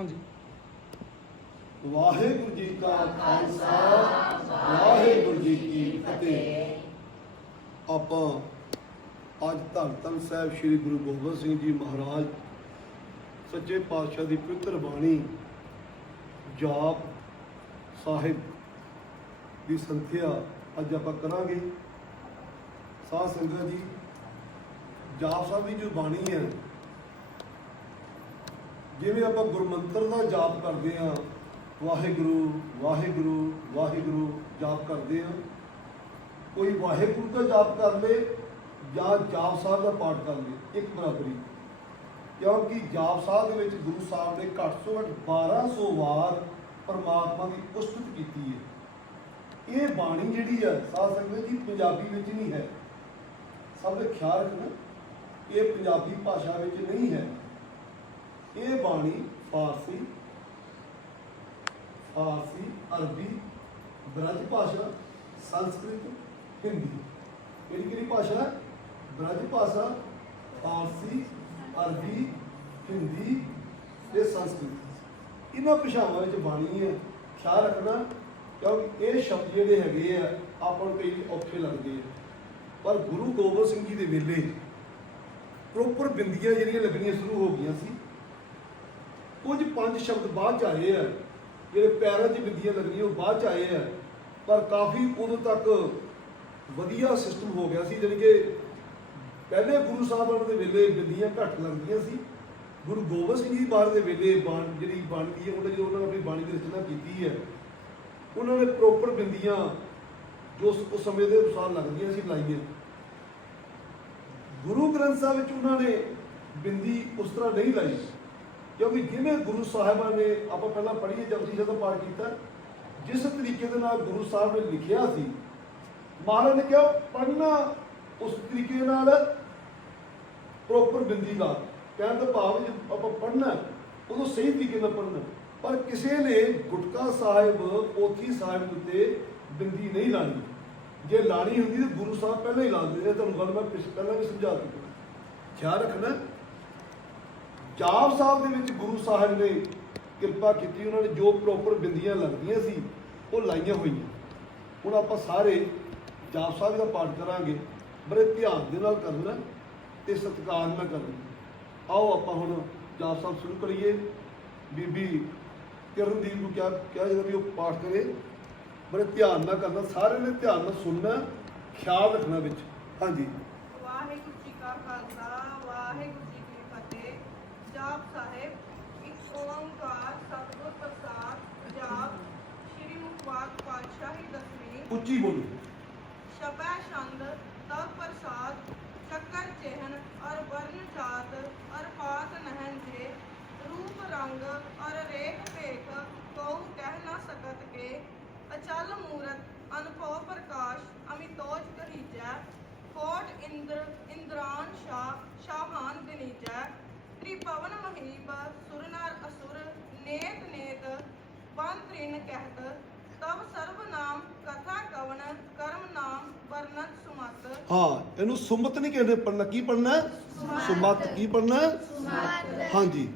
ਹਾਂਜੀ। ਵਾਹਿਗੁਰੂ ਜੀ ਕਾ ਖਾਲਸਾ, ਵਾਹਿਗੁਰੂ ਜੀ ਕੀ ਫਤਿਹ। ਆਪਾਂ ਅੱਜ ਧੰਨ ਧੰਨ ਸਾਹਿਬ ਸ੍ਰੀ ਗੁਰੂ ਗੋਬਿੰਦ ਸਿੰਘ ਜੀ ਮਹਾਰਾਜ, ਸੱਚੇ ਪਾਤਸ਼ਾਹ ਦੀ ਪਵਿੱਤਰ ਬਾਣੀ, ਜਾਪ ਸਾਹਿਬ ਦੀ ਸੰਥਿਆ ਅੱਜ ਆਪਾਂ ਕਰਾਂਗੇ। ਸਾਧ ਸੰਗਤ ਜੀ, ਜਾਪ ਸਾਹਿਬ ਦੀ ਜੋ ਬਾਣੀ ਹੈ ਜਿਵੇਂ ਆਪਾਂ ਗੁਰਮੰਤਰ ਦਾ ਜਾਪ ਕਰਦੇ ਆ ਵਾਹਿਗੁਰੂ ਵਾਹਿਗੁਰੂ ਵਾਹਿਗੁਰੂ ਜਾਪ ਕਰਦੇ ਆ ਕੋਈ ਵਾਹਿਗੁਰੂ ਦਾ ਜਾਪ ਕਰ ਲੇ ਜਾਂ ਜਾਪ ਸਾਹਿਬ ਦਾ ਪਾਠ ਕਰ ਲੇ, ਇੱਕ ਬਰਾਬਰੀ ਕਿਉਂਕਿ ਜਾਪ ਸਾਹਿਬ ਦੇ ਵਿੱਚ ਗੁਰੂ ਸਾਹਿਬ ਨੇ ਘੱਟ ਤੋਂ ਘੱਟ 1200 ਵਾਰ ਪਰਮਾਤਮਾ ਦੀ ਉਸਤਤ ਕੀਤੀ ਹੈ। ਇਹ ਬਾਣੀ ਜਿਹੜੀ ਹੈ, ਸਾਧ ਸੰਗਤ ਜੀ, ਪੰਜਾਬੀ ਵਿੱਚ ਨਹੀਂ ਹੈ। ਸਭ ਦੇ ਖਿਆਲ ਰੱਖਣਾ, ਇਹ ਪੰਜਾਬੀ ਭਾਸ਼ਾ ਵਿੱਚ ਨਹੀਂ ਹੈ। ਇਹ ਬਾਣੀ ਫਾਰਸੀ ਫਾਰਸੀ, ਅਰਬੀ, ਬ੍ਰਜ ਭਾਸ਼ਾ, ਸੰਸਕ੍ਰਿਤ, ਹਿੰਦੀ। ਕਿਹੜੀ ਕਿਹੜੀ ਭਾਸ਼ਾ ਹੈ? ਬ੍ਰਜ ਭਾਸ਼ਾ, ਫਾਰਸੀ, ਅਰਬੀ, ਹਿੰਦੀ ਤੇ ਸੰਸਕ੍ਰਿਤ। ਇਹਨਾਂ ਭਾਸ਼ਾਵਾਂ ਵਿੱਚ ਬਾਣੀ ਹੈ। ਖਿਆਲ ਰੱਖਣਾ, ਕਿਉਂਕਿ ਇਹ ਸ਼ਬਦ ਜਿਹੜੇ ਹੈਗੇ ਆ, ਆਪਾਂ ਨੂੰ ਕਈ ਔਖੇ ਲੱਗਦੇ ਆ। ਪਰ ਗੁਰੂ ਗੋਬਿੰਦ ਸਿੰਘ ਜੀ ਦੇ ਵੇਲੇ ਪ੍ਰੋਪਰ ਬਿੰਦੀਆਂ ਜਿਹੜੀਆਂ ਲੱਗਣੀਆਂ ਸ਼ੁਰੂ ਹੋ ਗਈਆਂ ਸੀ ਕੁਝ ਪੰਜ ਸ਼ਬਦ ਬਾਅਦ ਚ ਆਏ ਆ। ਜਿਹੜੇ ਪੈਰਾਂ 'ਚ ਬਿੰਦੀਆਂ ਲੱਗਦੀਆਂ ਉਹ ਬਾਅਦ ਚ ਆਏ ਆ। ਪਰ ਕਾਫੀ ਉਦੋਂ ਤੱਕ ਵਧੀਆ ਸਿਸਟਮ ਹੋ ਗਿਆ ਸੀ, ਜਾਣੀ ਕਿ ਪਹਿਲੇ ਗੁਰੂ ਸਾਹਿਬਾਨ ਦੇ ਵੇਲੇ ਬਿੰਦੀਆਂ ਘੱਟ ਲੱਗਦੀਆਂ ਸੀ। ਗੁਰੂ ਗੋਬਿੰਦ ਸਿੰਘ ਜੀ ਬਾਰ ਦੇ ਵੇਲੇ ਬਾਣ, ਜਿਹੜੀ ਬਣਦੀ ਹੈ, ਉਹਨਾਂ ਜਦੋਂ ਉਹਨਾਂ ਨੇ ਆਪਣੀ ਬਾਣੀ ਦੀ ਰਚਨਾ ਕੀਤੀ ਹੈ, ਉਹਨਾਂ ਨੇ ਪ੍ਰੋਪਰ ਬਿੰਦੀਆਂ ਜੋ ਉਸ ਉਸ ਸਮੇਂ ਦੇ ਅਨੁਸਾਰ ਲੱਗਦੀਆਂ ਸੀ, ਲਾਈਆਂ। ਗੁਰੂ ਗ੍ਰੰਥ ਸਾਹਿਬ ਵਿੱਚ ਉਹਨਾਂ ਨੇ ਬਿੰਦੀ ਉਸ ਤਰ੍ਹਾਂ ਨਹੀਂ ਲਾਈ। ਕਿਉਂਕਿ ਜਿਵੇਂ ਗੁਰੂ ਸਾਹਿਬਾਂ ਨੇ ਆਪਾਂ ਪਹਿਲਾਂ ਪੜ੍ਹੀਏ ਜਪਜੀ ਜਦੋਂ ਪਾਠ ਕੀਤਾ, ਜਿਸ ਤਰੀਕੇ ਦੇ ਨਾਲ ਗੁਰੂ ਸਾਹਿਬ ਨੇ ਲਿਖਿਆ ਸੀ, ਮਹਾਰਾਜ ਨੇ ਕਿਹਾ, ਪੜ੍ਹਨਾ ਉਸ ਤਰੀਕੇ ਨਾਲ ਪ੍ਰੋਪਰ ਬਿੰਦੀ ਲਾ ਕਹਿਣ ਦਾ ਭਾਵ ਜੇ ਆਪਾਂ ਪੜ੍ਹਨਾ ਉਦੋਂ ਸਹੀ ਤਰੀਕੇ ਨਾਲ ਪੜ੍ਹਨਾ ਪਰ ਕਿਸੇ ਨੇ ਗੁਟਕਾ ਸਾਹਿਬ, ਪੋਥੀ ਸਾਹਿਬ ਦੇ ਉੱਤੇ ਬਿੰਦੀ ਨਹੀਂ ਲਾਣੀ। ਜੇ ਲਾਣੀ ਹੁੰਦੀ ਤਾਂ ਗੁਰੂ ਸਾਹਿਬ ਪਹਿਲਾਂ ਹੀ ਲਾ ਦਿੰਦੇ ਇਹ ਤੁਹਾਨੂੰ ਗੱਲ ਮੈਂ ਪਹਿਲਾਂ ਵੀ ਸਮਝਾ ਚੁੱਕਾ ਖਿਆਲ ਰੱਖਣਾ ਜਾਪ ਸਾਹਿਬ ਦੇ ਵਿੱਚ ਗੁਰੂ ਸਾਹਿਬ ਨੇ ਕਿਰਪਾ ਕੀਤੀ, ਉਹਨਾਂ ਨੇ ਜੋ ਪ੍ਰੋਪਰ ਬਿੰਦੀਆਂ ਲੱਗਦੀਆਂ ਸੀ, ਉਹ ਲਾਈਆਂ ਹੋਈਆਂ। ਹੁਣ ਆਪਾਂ ਸਾਰੇ ਜਾਪ ਸਾਹਿਬ ਦਾ ਪਾਠ ਕਰਾਂਗੇ। ਬੜੇ ਧਿਆਨ ਦੇ ਨਾਲ ਕਰਨਾ ਤੇ ਸਤਿਕਾਰ ਨਾਲ ਕਰਨਾ। ਆਓ ਆਪਾਂ ਹੁਣ ਜਾਪ ਸਾਹਿਬ ਸ਼ੁਰੂ ਕਰੀਏ। ਬੀਬੀ ਕਿਰਨਦੀਪ ਨੂੰ ਕਿਹਾ ਕਿਹਾ ਜਦੋਂ ਵੀ ਉਹ ਪਾਠ ਕਰੇ, ਬੜੇ ਧਿਆਨ ਨਾਲ ਕਰਨਾ ਸਾਰੇ ਨੇ ਧਿਆਨ ਨਾਲ ਸੁਣਨਾ, ਖਿਆਲ ਰੱਖਣਾ ਵਿੱਚ। ਹਾਂਜੀ। ਸਾਹਿਬ ਇੱਕ ਓੰਕਾਰ ਸਤਿਗੁਰ ਪ੍ਰਸਾਦ ਜਾਪ ਸ਼੍ਰੀ ਮੁਖਵਾਕ ਪਾਤਸ਼ਾਹੀ ਦਸਵੀਂ। ਉੱਚੀ ਬੋਲੋ। ਸ਼ਬੈ ਛੰਦ ਤਵ ਪ੍ਰਸਾਦ ਚੱਕਰ ਚਿਹਨ ਅਰ ਵਰਨ ਜਾਤ ਅਰ ਪਾਤ ਨਹਨ ਜੇ ਰੂਪ ਰੰਗ ਅਰ ਰੇਖ ਭੇਖ ਕਉ ਕਹਿ ਨਾ ਸਕਤ ਕੇ ਅਚਲ ਮੂਰਤ ਅਨੁਭਵ ਪ੍ਰਕਾਸ਼ ਅਮਿਤੋਜ ਕਹੀਜੈ ਕੋਟ ਇੰਦਰ ਇੰਦਰਾਨ ਸ਼ਾ ਸ਼ਾਹਾਨ ਦਿਨੀਜੈ ਤ੍ਰਿਪਵਨ ਮਹੀਪ ਸੁਰ ਨਰ ਅਸੁਰ ਨੇਤ ਨੇਤ ਬੰਦ ਤ੍ਰਿਨ ਕਹਿਤ ਤਬ ਸਰਬ ਨਾਮ ਕਥਾ ਕਵਨ ਕਰਮ ਨਾਮ ਵਰਨਤ ਸੁਮਤ। ਹਾਂ ਇਹਨੂੰ ਸੁਮਤ ਨਹੀਂ ਕਹਿੰਦੇ ਪੜਨਾ ਕੀ ਪੜਨਾ ਸੁਮਤ। ਕੀ ਪੜਨਾ ਹਾਂਜੀ।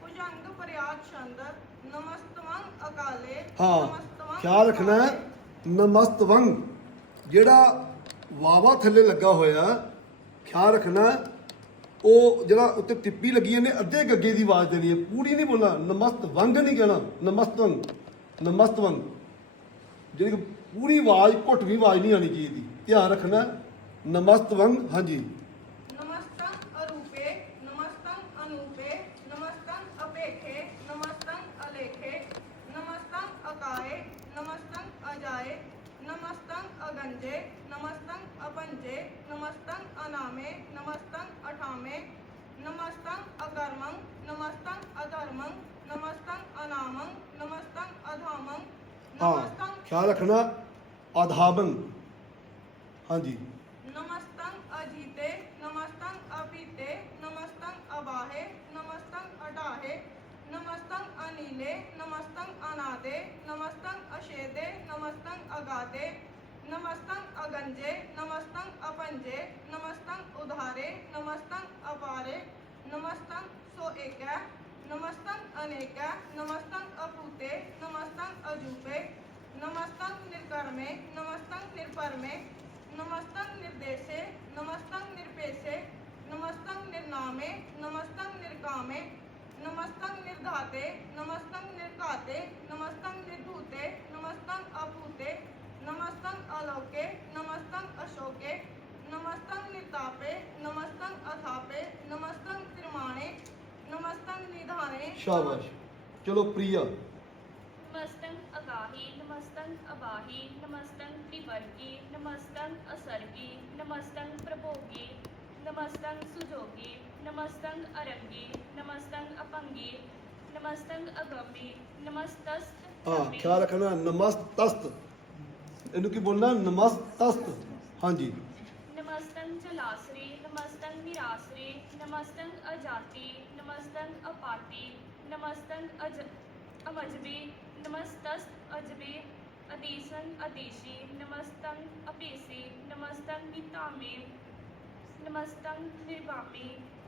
ਭੁਜੰਗ ਪ੍ਰਿਆਦ ਛੰਦ ਨਮਸਤਵੰ ਅਕਾਲੇ ਹਾਂ ਨਮਸਤਵੰ ਖਿਆਲ ਰੱਖਣਾ ਹੈ, ਨਮਸਤਵੰਗ ਜਿਹੜਾ ਵਾਵਾ ਥੱਲੇ ਲੱਗਾ ਹੋਇਆ ਖਿਆਲ ਰੱਖਣਾ ਉਹ ਜਿਹੜਾ ਉੱਤੇ ਟਿੱਪੀ ਲੱਗੀ ਨੇ ਅੱਧੇ ਗੱਗੇ ਦੀ ਆਵਾਜ਼ ਦੇਣੀ ਹੈ। ਪੂਰੀ ਨਹੀਂ ਬੋਲਣਾ। ਨਮਸਤਵੰਗ ਨਹੀਂ ਕਹਿਣਾ। ਨਮਸਤਵੰਗ ਨਮਸਤਵੰਗ ਜਿਹੜੀ ਪੂਰੀ ਆਵਾਜ਼ ਘੁੱਟ ਆਵਾਜ਼ ਨਹੀਂ ਆਣੀ ਚਾਹੀਦੀ। ਧਿਆਨ ਰੱਖਣਾ। ਹੈ, ਨਮਸਤਵੰਗ ਹਾਂਜੀ। ਨਮਸਤੰ ਅਰੂਪੇ। ਨਮਸਤੰ ਅਨੂਪੇ। ਨਮਸਤੰ ਅਪੇਖੇ। ਨਮਸਤੰ ਅਲੇਖੇ। ਨਮਸਤੰ ਅਕਾਏ। ਨਮਸਤੰ ਅਜਾਏ। ਨਮਸਤੰ ਅਗੰਜੇ। ਨਮਸਤੰ ਅਪੰਜੇ ਨਮਸਤੰ ਅਨਾਮੇ ਨਮਸਤੰ ਅਠਾਮੇ ਨਮਸਤੰ ਅਕਰਮੰ ਨਮਸਤੰ ਅਧਰਮੰ ਨਮਸਤੰ ਅਨਾਮੰ ਨਮਸਤੰ ਅਧਾਮੰ ਹਾਂ ਨਮਸਤੰ ਖਿਆਲ ਰੱਖਣਾ ਆਧਾਬਨ ਹਾਂਜੀ। ਨਮਸਤੰ ਅਜੀਤੇ ਨਮਸਤੰ ਅਪੀਤੇ ਨਮਸਤੰ ਅਬਾਹੇ ਨਮਸਤੰ ਅਟਾਹੇ ਨਮਸਤੰ ਅਨੀਲੇ ਨਮਸਤੰ ਅਨਾਦੇ ਨਮਸਤੰ ਅਸ਼ੇਦੇ ਨਮਸਤੰ ਅਗਾਦੇ नमस्तंग अगंजे, नमस्तंग अपंजे, नमस्तंग उधारे, नमस्तंग अपारे, नमस्तंग सो एक, नमस्तंग अनेक, नमस्तंग अपूते, नमस्तंग अजूपे, नमस्तंग निर्कर्मे, नमस्तंग निर्परमे, नमस्तंग निर्देशे, नमस्तंग निरपेशे, नमस्तंग निर्नामे, नमस्तंग निर्कामे, नमस्तंग निर्धाते, नमस्तंग निर्काते, नमस्तंग निर्धूते। ਸ਼ਾਬਾਸ਼। ਚਲੋ ਪ੍ਰਿਆ। ਨਮਸਤੰ ਅਗਾਹੀ ਨਮਸਤੰ ਅਬਾਹੀ ਨਮਸਤੰ ਤ੍ਰਿਵਰਗੀ ਨਮਸਤੰ ਅਸਰਗੀ ਨਮਸਤੰ ਪ੍ਰਭੋਗੀ ਨਮਸਤੰ ਸੁਜੋਗੀ ਨਮਸਤੰ ਅਰੰਗੀ ਨਮਸਤੰ ਅਪੰਗੀ ਨਮਸਤੰ ਅਗੰਮੀ ਨਮਸਤਸਤ ਹਾਂ ਖਿਆਲ ਰੱਖਣਾ ਨਮਸਤਸਤ। ਇਹਨੂੰ ਕੀ ਬੋਲਣਾ? ਨਮਸਤਸਤ। ਹਾਂਜੀ। ਨਮਸਤੰ ਚਲਾਸਰੀ ਨਮਸਤੰ ਨਿਰਾਸਰੀ ਨਮਸਤੰ ਅਜਾਤੀ ਨਮਸਤੰ ਅਪਾਤੀ नमस्तं अज अमजबी नमस्तस्त अजबी अदीसन अदीशी नमस्तं अपेसी नमस्तं नितामे नमस्तं निर्गामी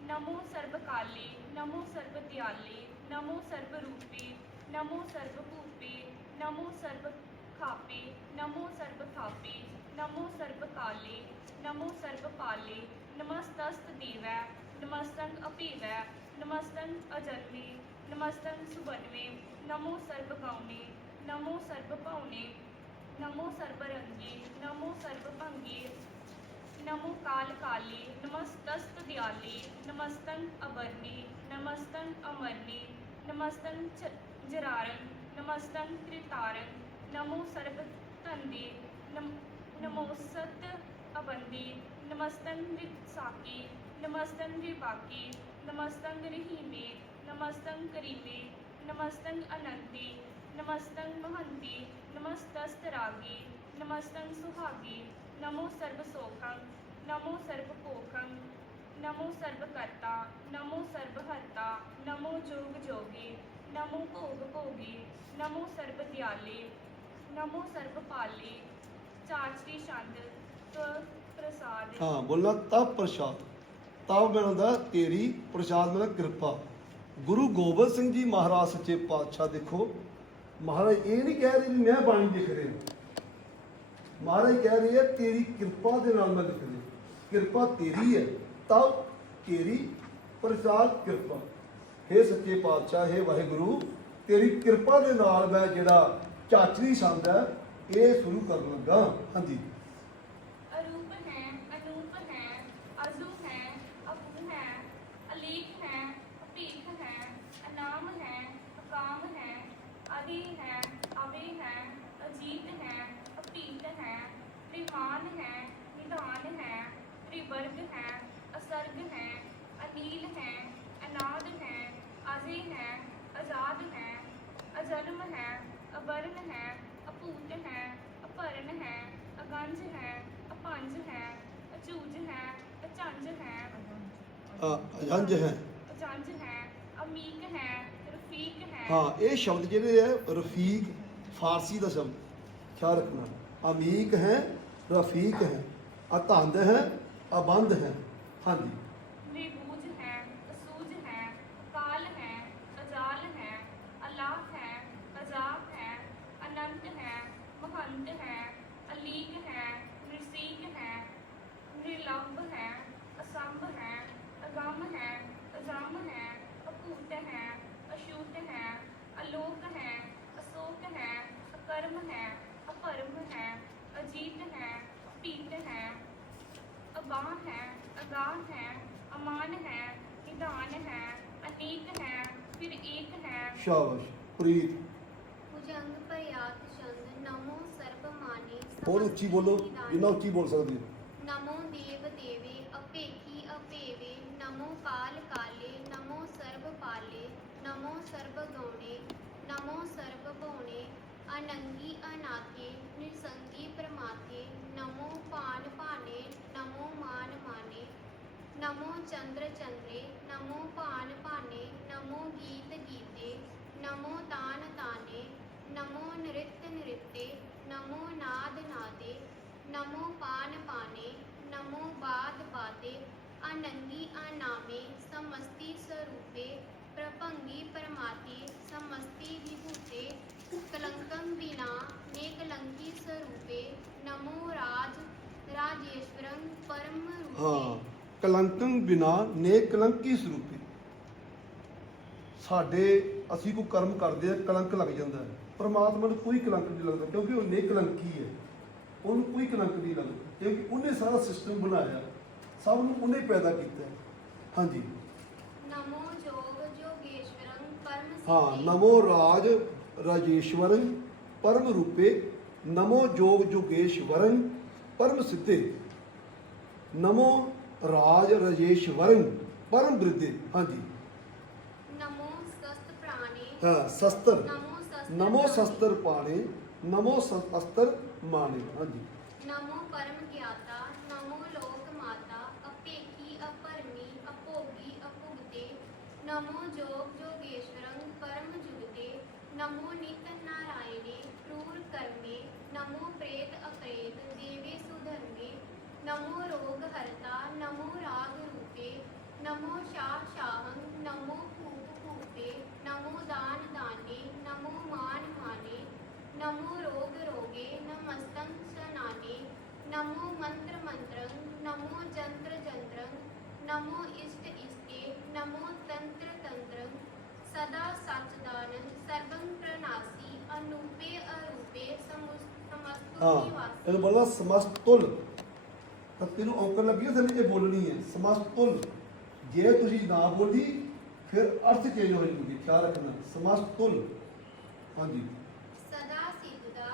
नमो सर्वकाली नमो सर्वदयाली नमो सर्वरूपी नमो सर्वभूपी नमो सर्वखापी नमो सर्वखापी नमो सर्वकाली नमो सर्वपाली नमस्तस्त दीवै नमस्तं अपीवै नमस्तन अजल नमस्तन सुबन नमो सर्व गौने नमो सर्व पौने नमो सर्वरंगे, नमो सर्वभंगे, नमो काल काले नमस्तस्त दयाले नमस्तन अवर्णे नमस्तन अमरने नमस्तन जरारन नमस्तन त्रितारन नमो सर्व तंदे नम नमोसत अबंदे नमस्तन विसाकी नमस्तन विपाकी नमस्तंग रहीमे, नमस्तंग करीमे, नमस्तंग अनंते, नमस्तंग महंते, नमस्तस्तरागे, नमस्तंग सुहागे, नमो सर्वसोखं, नमो सर्वकोखं नमो सर्वकर्ता, नमो सर्वहर्ता, नमो जोग जोगे नमो भोग भोगे नमो सर्वदयाले, नमो सर्वपाले। चाचरी छंद प्रसाद। हाँ बोला, तप प्रसाद। ਤਪ ਬਣਦਾ ਤੇਰੀ ਪ੍ਰਸਾਦ ਮਤਲਬ ਕਿਰਪਾ। ਗੁਰੂ ਗੋਬਿੰਦ ਸਿੰਘ ਜੀ ਮਹਾਰਾਜ ਸੱਚੇ ਪਾਤਸ਼ਾਹ ਦੇਖੋ, ਮਹਾਰਾਜ ਇਹ ਨਹੀਂ ਕਹਿ ਰਹੇ ਵੀ ਮੈਂ ਬਾਣੀ ਲਿਖ ਰਿਹਾ। ਮਹਾਰਾਜ ਕਹਿ ਰਹੇ ਹੈ ਤੇਰੀ ਕਿਰਪਾ ਦੇ ਨਾਲ ਮੈਂ ਲਿਖ ਰਿਹਾ। ਕਿਰਪਾ ਤੇਰੀ ਹੈ ਤਪ ਤੇਰੀ ਪ੍ਰਸਾਦ ਕਿਰਪਾ। हे ਸੱਚੇ ਪਾਤਸ਼ਾਹ हे ਵਾਹਿਗੁਰੂ, ਤੇਰੀ ਕਿਰਪਾ ਦੇ ਨਾਲ ਮੈਂ ਜਿਹੜਾ ਚਾਚਰੀ ਸੰਦ ਹੈ, ਇਹ ਸ਼ੁਰੂ ਕਰਨ ਲੱਗਾ। ਹਾਂਜੀ। अरे है अभे है अजीत है अपीत है रिमान है निधान है त्रिवर्ग है असर्ग है अनिल है अनाद है अजय है आज़ाद है अजन्म है अवर्ण है अपूत है अपर्ण है अगंज है अपंज है अचूज है अचंज है। अजंज हैं। अचंज है अमीक है ਹਾਂ। ਇਹ ਸ਼ਬਦ ਜਿਹੜੇ ਹੈ ਰਫੀਕ ਫਾਰਸੀ ਦਾ ਸ਼ਬਦ, ਖਿਆਲ ਰੱਖਣਾ। ਅਮੀਕ ਹੈ, ਰਫੀਕ ਹੈ ਅਤੰਦ ਹੈ ਅਬੰਦ ਹੈ। ਹਾਂਜੀ। ਤਬਾਹ ਹੈ ਅਗਾਹ ਹੈ ਅਮਾਨ ਹੈ ਨਿਦਾਨ ਹੈ ਅਨੀਕ ਹੈ ਫਿਰ ਏਕ ਹੈ। ਸ਼ਾਬਾਸ਼ ਪ੍ਰੀਤ। ਹੋਰ ਉੱਚੀ ਬੋਲੋ ਜਿੰਨਾ ਉੱਚੀ ਬੋਲ ਸਕਦੇ ਹੋ। ਨਮੋ ਦੇਵ ਦੇਵੇ ਅਪੇਖੀ ਅਪੇਵੇ ਨਮੋ ਕਾਲ ਕਾਲੇ ਨਮੋ ਸਰਬ ਪਾਲੇ ਨਮੋ ਸਰਬ ਗੌਣੇ ਨਮੋ ਸਰਬ ਭੋਣੇ ਅਨੰਗੀ ਅਨਾਥੇ ਨਿਰਸੰਗੀ ਪ੍ਰਮਾਥੇ ਨਮੋ ਪਾਨ ਭਾਨੇ, ਨਮੋ ਮਾਨ ਮਾਨੇ, ਨਮੋ ਚੰਦਰ ਚੰਦਰੇ, ਨਮੋ ਭਾਨ ਭਾਨੇ, ਨਮੋ ਗੀਤ ਗੀਤੇ, ਨਮੋ ਤਾਨ ਤਾਨੇ, ਨਮੋ ਨ੍ਰਿਤ ਨ੍ਰਿਤੇ, ਨਮੋ ਨਾਦ ਨਾਦੇ, ਨਮੋ ਪਾਨ ਪਾਨੇ, ਨਮੋ ਬਾਦ ਬਾਦੇ, ਅਨੰਗੀ ਅਨਾਮੇ, ਸਮਸਤੀ ਸਰੂਪੇ, ਪ੍ਰਭੰਗੀ ਪਰਮਾਤੀ, ਸਮਸਤੀ ਵਿਭੂਤੇ कलंकं विना नेकलंकी स्वरूपे नमो राज राजेश्वरं परम ਹਾਂ रूपे ਕਲੰਕੰ ਬਿਨਾ ਨੇ ਕਲੰਕੀ ਸਰੂਪੇ ਸਾਡੇ ਅਸੀਂ ਕੋਈ ਕਰਮ ਕਰਦੇ ਆ ਕਲੰਕ ਲੱਗ ਜਾਂਦਾ ਹੈ ਪਰਮਾਤਮਾ ਨੂੰ ਕੋਈ ਕਲੰਕ ਨਹੀਂ ਲੱਗਦਾ ਕਿਉਂਕਿ ਉਹ ਨੇਕਲੰਕੀ ਹੈ ਉਹਨੂੰ ਕੋਈ ਕਲੰਕ ਨਹੀਂ ਲੱਗਦਾ ਕਿਉਂਕਿ ਉਹਨੇ ਸਾਰਾ ਸਿਸਟਮ ਬਣਾਇਆ ਸਭ ਨੂੰ ਉਹਨੇ ਪੈਦਾ ਕੀਤਾ ਹੈ। ਹਾਂਜੀ नमो जोग जोगेश्वरं परम ਹਾਂ सिद्धि ਨਮੋ ਰਾਜ राजेश्वरं परमरूपे नमो जोगजुगेश्वरं परम सिद्धे। नमो राज रजेश्वरं परम वृद्धे। हाँ जी। हाँ शस्त्र। नमो शस्त्र पाणे नमो शस्त्र माने हाँ जी। नमो परम ज्ञाता नमो लोक माता अपरमी अपोगी अपुगते नमो जोग कर्मे नमो प्रेत अप्रेत देवे सुधर्मे नमो रोग हरता नमो राग रूपे नमो शाह शाहं नमो कूप कूपे नमो दान दाने नमो मान माने नमो रोग रोगे नमस्तं सनाने नमो मंत्र मंत्रं नमो जंत्र जंत्रं नमो इष्ट इष्टे नमो तंत्र तंत्रं ਸਦਾ ਸਚ ਦਾਨੰ ਸਰਬੰ ਪ੍ਰਣਾਸੀ ਅਨੂਪੇ ਅਰੂਪੇ ਸਮਸਤੁ ਨਿਵਾਸੀ। ਇਹਨੂੰ ਬੋਲਣਾ ਸਮਸਤੁਲ। ਤਾਂ ਤੈਨੂੰ ਔਕਰ ਲੱਗੀ ਉਹ ਥੱਲੇ ਬੋਲਣੀ ਹੈ ਸਮਸਤੁਲ। ਜੇ ਤੁਸੀਂ ਨਾ ਬੋਲੀ ਫਿਰ ਅਰਥ ਚੇਂਜ ਹੋ ਜਾਊਗੀ ਖਿਆਲ ਰੱਖਣਾ ਸਮਸਤੁਲ। ਹਾਂਜੀ। ਸਦਾ ਸਿੱਧਾ